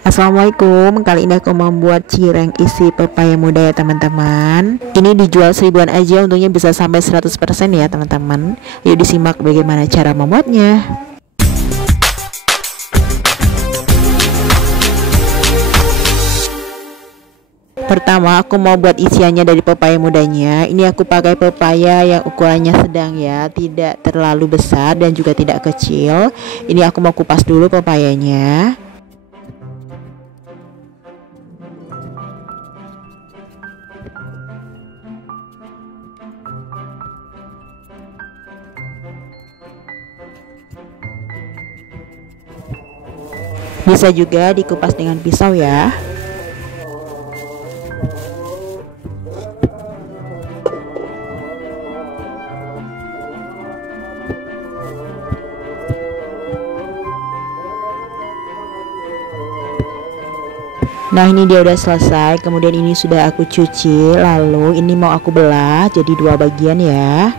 Assalamualaikum, kali ini aku membuat cireng isi pepaya muda ya teman-teman. Ini dijual seribuan aja, untungnya bisa sampai 100% ya teman-teman. Yuk disimak bagaimana cara membuatnya. Pertama aku mau buat isiannya dari pepaya mudanya. Ini aku pakai pepaya yang ukurannya sedang ya, tidak terlalu besar dan juga tidak kecil. Ini aku mau kupas dulu pepayanya. Bisa juga dikupas dengan pisau ya. Nah ini dia udah selesai. Kemudian ini sudah aku cuci. Lalu ini mau aku belah jadi dua bagian ya.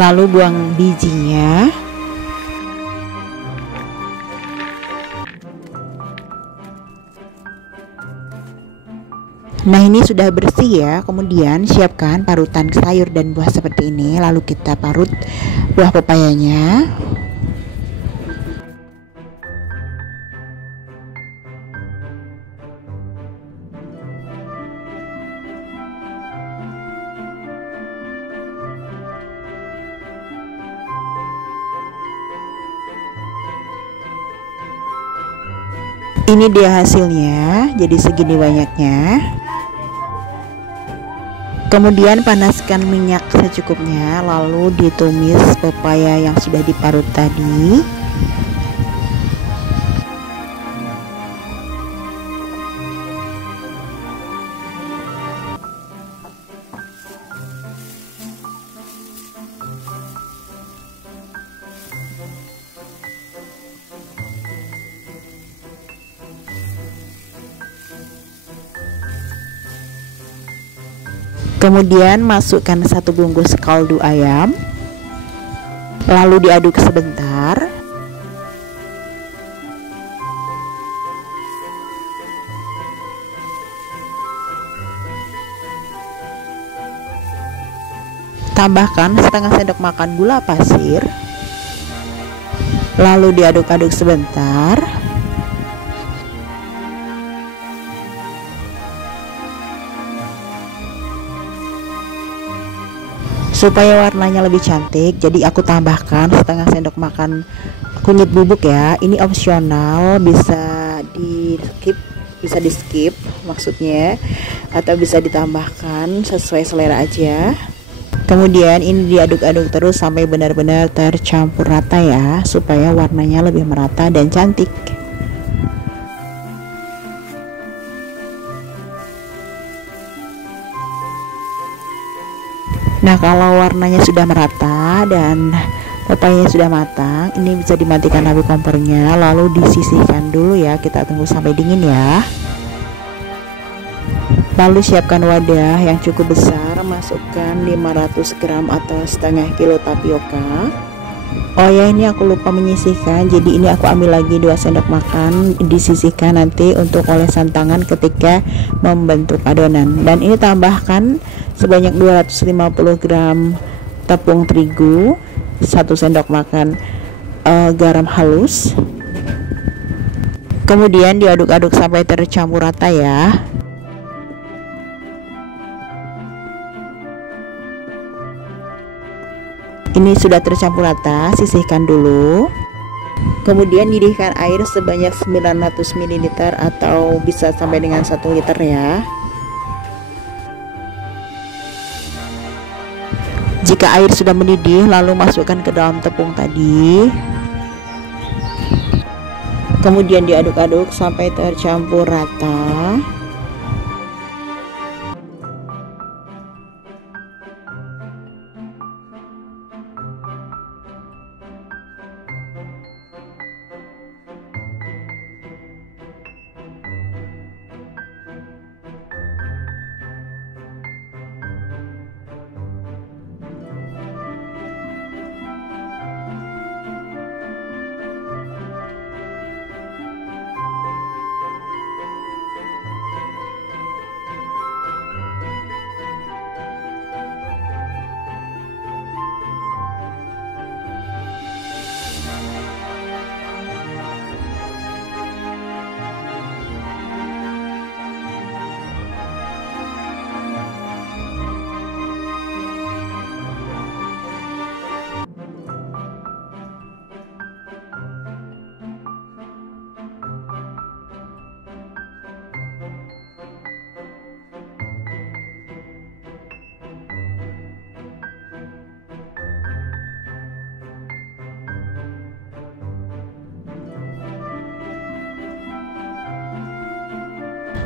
Lalu buang bijinya. Nah ini sudah bersih ya. Kemudian siapkan parutan sayur dan buah seperti ini. Lalu kita parut buah pepayanya. Ini dia hasilnya, jadi segini banyaknya. Kemudian panaskan minyak secukupnya, lalu ditumis pepaya yang sudah diparut tadi. Kemudian masukkan satu bungkus kaldu ayam, lalu diaduk sebentar. Tambahkan setengah sendok makan gula pasir, lalu diaduk-aduk sebentar. Supaya warnanya lebih cantik, jadi aku tambahkan setengah sendok makan kunyit bubuk ya. Ini opsional, bisa di skip maksudnya, atau bisa ditambahkan sesuai selera aja. Kemudian ini diaduk-aduk terus sampai benar-benar tercampur rata ya, supaya warnanya lebih merata dan cantik. Nah kalau warnanya sudah merata dan pepayanya sudah matang, ini bisa dimatikan api kompornya, lalu disisihkan dulu ya, kita tunggu sampai dingin ya. Lalu siapkan wadah yang cukup besar, masukkan 500 gram atau setengah kilo tapioka. Oh ya, ini aku lupa menyisihkan, jadi ini aku ambil lagi 2 sendok makan, disisihkan nanti untuk olesan tangan ketika membentuk adonan. Dan ini tambahkan sebanyak 250 gram tepung terigu, 1 sendok makan garam halus. Kemudian diaduk-aduk sampai tercampur rata ya. Ini sudah tercampur rata, sisihkan dulu. Kemudian didihkan air sebanyak 900 ml atau bisa sampai dengan 1 liter ya. Jika air sudah mendidih, lalu masukkan ke dalam tepung tadi. Kemudian diaduk-aduk sampai tercampur rata.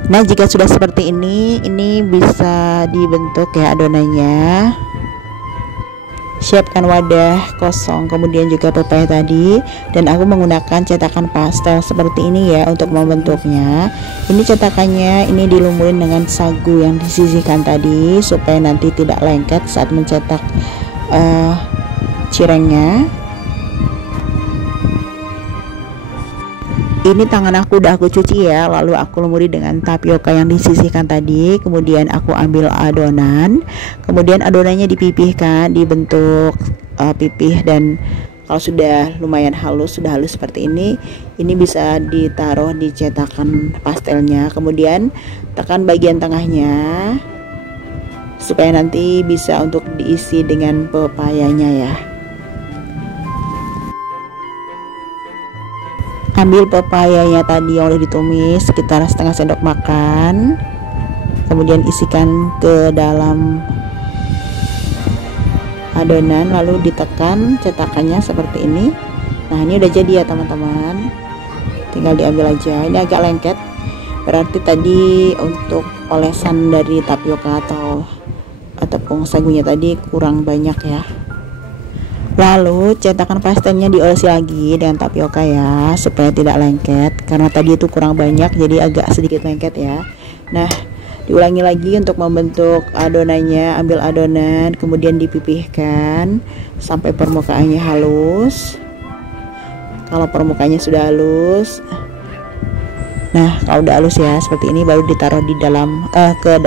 Nah, jika sudah seperti ini bisa dibentuk ya adonannya. Siapkan wadah kosong, kemudian juga pepaya tadi, dan aku menggunakan cetakan pastel seperti ini ya untuk membentuknya. Ini cetakannya ini dilumurin dengan sagu yang disisihkan tadi supaya nanti tidak lengket saat mencetak cirengnya. Ini tangan aku udah aku cuci ya, lalu aku lumuri dengan tapioka yang disisihkan tadi. Kemudian aku ambil adonan, kemudian adonannya dipipihkan, dibentuk pipih, dan kalau sudah lumayan halus, sudah halus seperti ini bisa ditaruh di cetakan pastelnya. Kemudian tekan bagian tengahnya supaya nanti bisa untuk diisi dengan pepayanya ya. Ambil pepayanya tadi yang udah ditumis sekitar setengah sendok makan, kemudian isikan ke dalam adonan, lalu ditekan cetakannya seperti ini. Nah, ini udah jadi ya teman-teman, tinggal diambil aja. Ini agak lengket, berarti tadi untuk olesan dari tapioka atau tepung sagunya tadi kurang banyak ya. Lalu cetakan pastelnya diolesi lagi dengan tapioka ya, supaya tidak lengket, karena tadi itu kurang banyak jadi agak sedikit lengket ya. Nah, diulangi lagi untuk membentuk adonannya. Ambil adonan, kemudian dipipihkan sampai permukaannya halus. Kalau permukaannya sudah halus, nah kalau udah halus ya seperti ini, baru ditaruh di dalam ke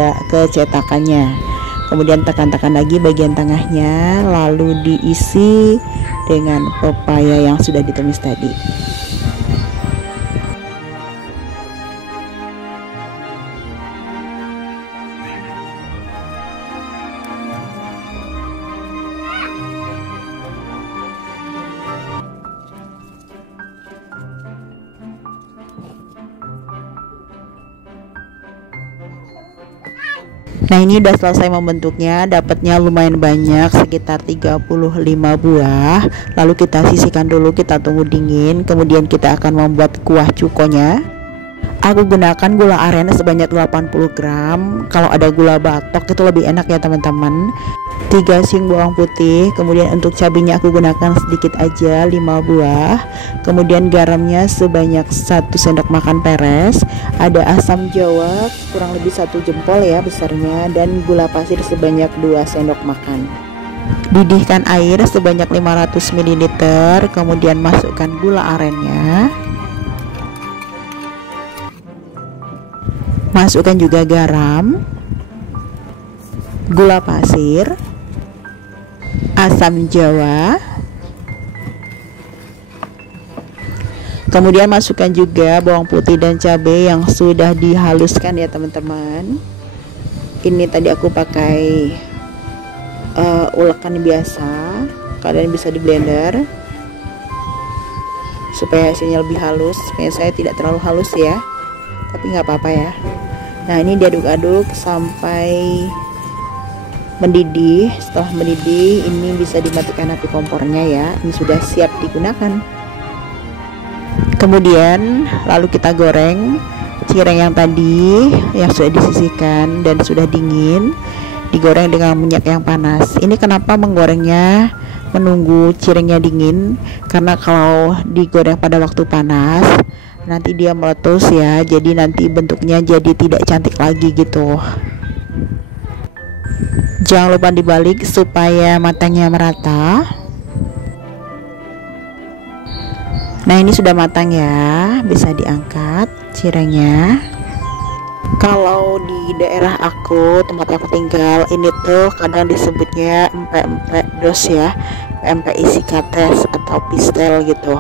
cetakannya. Kemudian tekan-tekan lagi bagian tengahnya, lalu diisi dengan pepaya yang sudah ditumis tadi. Nah, ini udah selesai membentuknya, dapatnya lumayan banyak, sekitar 35 buah. Lalu kita sisihkan dulu, kita tunggu dingin, kemudian kita akan membuat kuah cukonya. Aku gunakan gula aren sebanyak 80 gram. Kalau ada gula batok itu lebih enak ya teman-teman. 3 siung bawang putih, kemudian untuk cabenya aku gunakan sedikit aja 5 buah. Kemudian garamnya sebanyak 1 sendok makan peres. Ada asam jawa kurang lebih 1 jempol ya besarnya, dan gula pasir sebanyak 2 sendok makan. Didihkan air sebanyak 500 ml, kemudian masukkan gula arennya. Masukkan juga garam, gula pasir, asam jawa, kemudian masukkan juga bawang putih dan cabai yang sudah dihaluskan ya teman-teman. Ini tadi aku pakai ulekan biasa, kalian bisa di blender supaya hasilnya lebih halus. Saya tidak terlalu halus ya, tapi nggak apa-apa ya. Nah, ini diaduk-aduk sampai mendidih. Setelah mendidih, ini bisa dimatikan api kompornya ya. Ini sudah siap digunakan. Kemudian lalu kita goreng cireng yang tadi yang sudah disisihkan dan sudah dingin, digoreng dengan minyak yang panas. Ini kenapa menggorengnya menunggu cirengnya dingin, karena kalau digoreng pada waktu panas nanti dia meletus ya, jadi nanti bentuknya jadi tidak cantik lagi gitu. Jangan lupa dibalik supaya matangnya merata. Nah, ini sudah matang ya, bisa diangkat cirengnya. Kalau di daerah aku, tempat aku tinggal, ini tuh kadang disebutnya empek-empek dos ya, empek isi kates atau pistel gitu.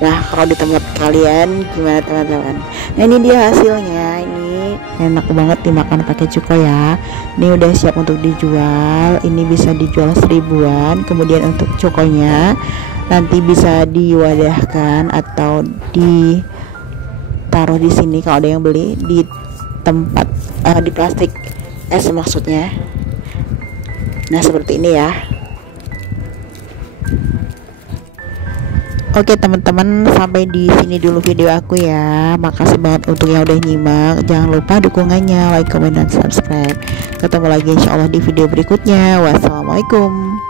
Nah, kalau di tempat kalian gimana teman-teman? Nah, ini dia hasilnya. Ini enak banget dimakan pakai cuko ya. Ini udah siap untuk dijual. Ini bisa dijual 1000-an. Kemudian untuk cukonya nanti bisa diwadahkan atau ditaruh di sini kalau ada yang beli, di tempat di plastik es maksudnya. Nah, seperti ini ya. Oke teman-teman, sampai di sini dulu video aku ya. Makasih banget untuk yang udah nyimak. Jangan lupa dukungannya, like, comment, dan subscribe. Ketemu lagi insya Allah di video berikutnya. Wassalamualaikum.